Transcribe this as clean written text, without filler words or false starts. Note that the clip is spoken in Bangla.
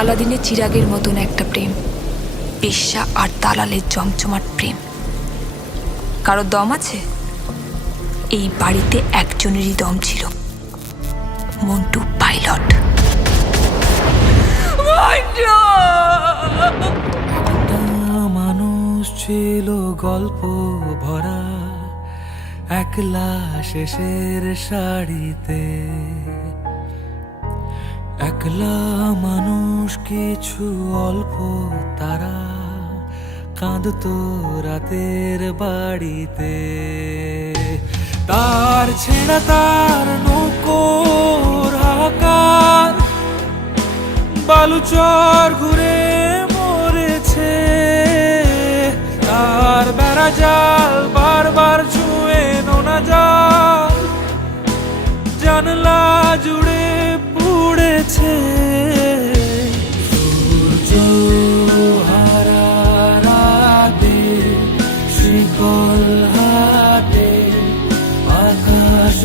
আলাদিনের চিরাগের মতন একটা প্রেম, বেশ্যা আর দালালের জমজমাট প্রেম। কারোর দম আছে? এই বাড়িতে একজনেরই দম ছিল, মন্টু পাইলট। একটা মানুষ ছিল গল্প ভরা, একলা শেষের শাড়িতে। একলা মানুষ, কিছু অল্প তারা, কাঁদতো রাতের বাড়িতে। তার ছেঁড়া তার নৌকোর হাহাকার, বালুচর ঘুরে মরেছে। তার বেড়া জাল বারবার ছুঁয়ে নোনা জাল, জানলা জুড়ে পুড়েছে। সূর্য হারা রাতে, শিকল হাতে, আকাশ